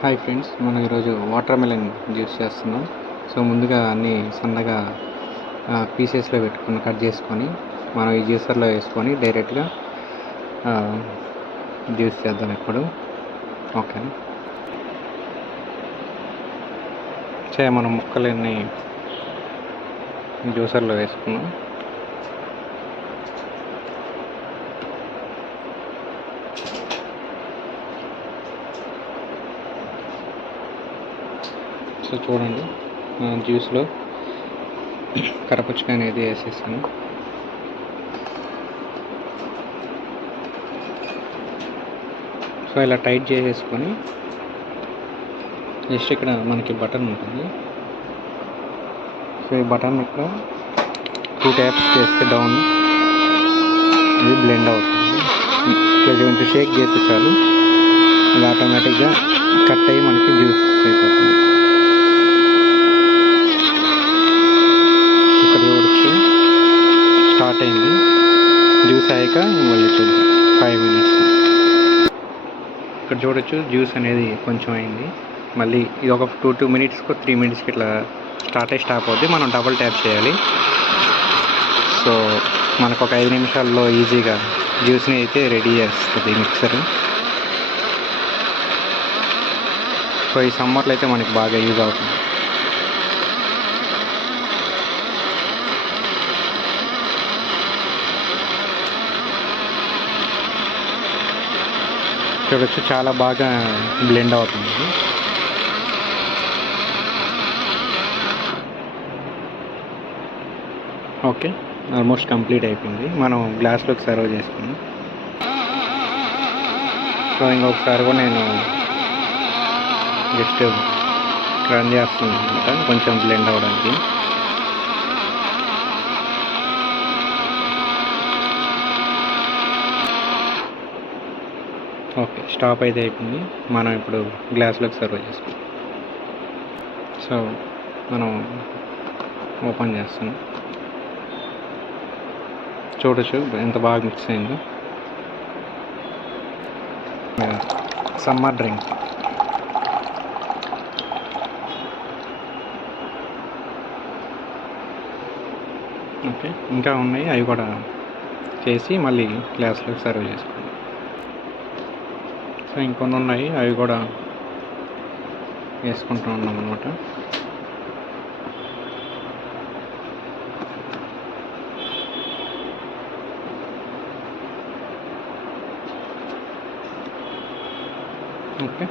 Hi friends, మనం ఈరోజు water melon juice చేస్తున్నాం. సో ముందుగా అన్నీ సన్నగా పీసెస్లో కట్ చేసుకొని మనం ఈ జ్యూసర్లో వేసుకొని డైరెక్ట్గా జ్యూస్ చేద్దాం. ఇప్పుడు ఓకే, మనం ముక్కలన్నీ జ్యూసర్లో వేసుకున్నాం. సో చూడండి, జ్యూస్లో కరపచ్చుక అనేది వేసేసాను. సో ఇలా టైట్ చేసేసుకొని జస్ట్ ఇక్కడ మనకి బటన్ ఉంటుంది. సో ఈ బటన్ ఇక్కడ 2 ట్యాప్స్ చేస్తే డౌన్ ఇది బ్లెండ్ అవుతుంది. కొంచెం షేక్ చేస్తే చాలు, అది ఆటోమేటిక్గా కట్ అయ్యి మనకి జ్యూస్ అయిపోతుంది. ఇక్కడ చూడొచ్చు స్టార్ట్ అయింది. జ్యూస్ అయ్యాక మళ్ళీ చూద్దాం 5 మినిట్స్. ఇక్కడ చూడొచ్చు జ్యూస్ అనేది కొంచెం అయింది. మళ్ళీ ఇది ఒక 2 మినిట్స్కో 3 మినిట్స్కి ఇట్లా స్టాప్ అవుద్ది. మనం డబుల్ ట్యాప్ చేయాలి. సో మనకు ఒక 5 నిమిషాల్లో ఈజీగా జ్యూస్ని అయితే రెడీ చేస్తుంది మిక్సర్. సో ఈ సమ్మర్లో అయితే మనకి బాగా యూజ్ అవుతుంది. చూడొచ్చు చాలా బాగా బ్లెండ్ అవుతుంది. ఓకే, ఆల్మోస్ట్ కంప్లీట్ అయిపోయింది. మనం గ్లాస్లోకి సర్వ్ చేసుకున్నాం. సో ఇంకొకసారి కూడా నేను జస్ట్ రన్ చేస్తున్నాను అనమాట, కొంచెం బ్లెండ్ అవ్వడానికి. ఓకే, స్టాప్ అయితే అయిపోయింది. మనం ఇప్పుడు గ్లాస్లోకి సర్వ్ చేసుకుంటాం. సో మనం ఓపెన్ చేస్తున్నాం. చూడొచ్చు ఎంత బాగా మిక్స్ అయిందో. Summer drink. ఓకే, ఇంకా ఉన్నాయి, అవి కూడా చేసి మళ్ళీ గ్లాస్లోకి సర్వ్ చేసుకుంటాం. సో ఇంకొన్ని ఉన్నాయి, అవి కూడా వేసుకుంటూ ఉన్నాం అన్నమాట. ఓకే,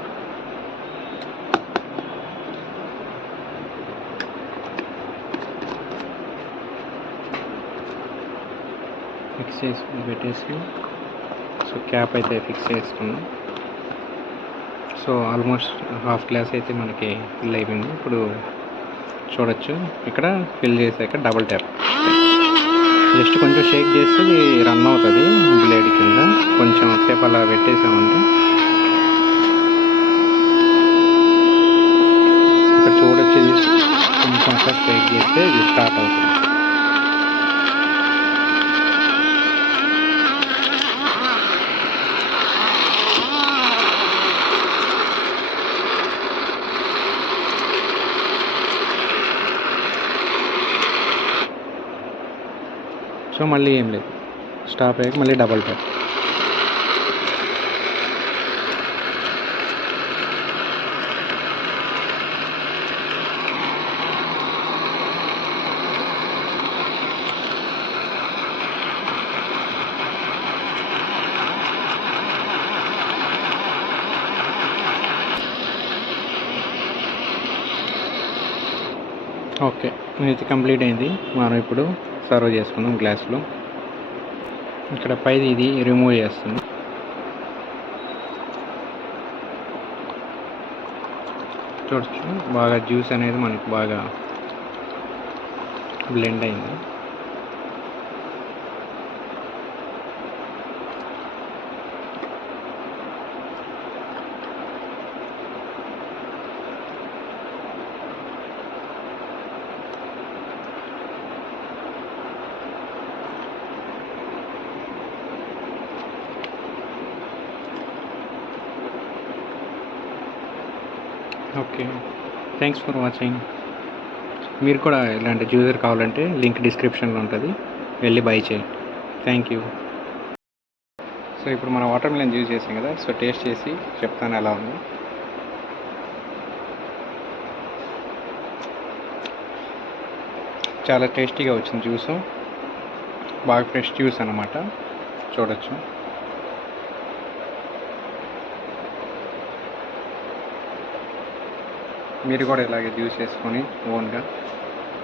ఫిక్స్ చేసుకుని పెట్టేసి సో క్యాప్ అయితే ఫిక్స్ చేసుకున్నాం. సో ఆల్మోస్ట్ హాఫ్ గ్లాస్ అయితే మనకి ఫిల్ అయిపోయింది. ఇప్పుడు చూడొచ్చు ఇక్కడ ఫిల్ చేసాక డబుల్ ట్యాప్ జస్ట్ కొంచెం షేక్ చేస్తే రన్ అవుతుంది బ్లేడ్ కింద. కొంచెం సేపు అలా పెట్టేసామంటే ఇక్కడ చూడొచ్చు, కొంచెం సేపు షేక్ చేస్తే ఇది స్టార్ట్ అవుతుంది. సో మళ్ళీ ఏం లేదు, స్టాప్ అయ్యాక మళ్ళీ డబల్ ట్యాప్. ఓకే, ఇది కంప్లీట్ అయింది. మనం ఇప్పుడు సర్వ్ చేసుకుందాం గ్లాస్లో. ఇక్కడ పైది ఇది రిమూవ్ చేస్తుంది. చూడొచ్చు బాగా జ్యూస్ అనేది మనకు బాగా బ్లెండ్ అయింది. ఓకే. Thanks for watching. మీరు కూడా ఇలాంటి జ్యూసర్ కావాలంటే లింక్ డిస్క్రిప్షన్లో ఉంటుంది, వెళ్ళి బై చేయండి. Thank you. సో ఇప్పుడు మనం వాటర్ మిలన్ జ్యూస్ చేసాం కదా, సో టేస్ట్ చేసి చెప్తాను ఎలా ఉంది. చాలా టేస్టీగా వచ్చింది జ్యూసు, బాగా ఫ్రెష్ జ్యూస్ అన్నమాట. చూడొచ్చు. మీరు కూడా ఇలాగే జ్యూస్ చేసుకొని ఓన్గా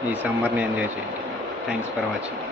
ఈ సమ్మర్ని ఎంజాయ్ చేయండి. Thanks for watching.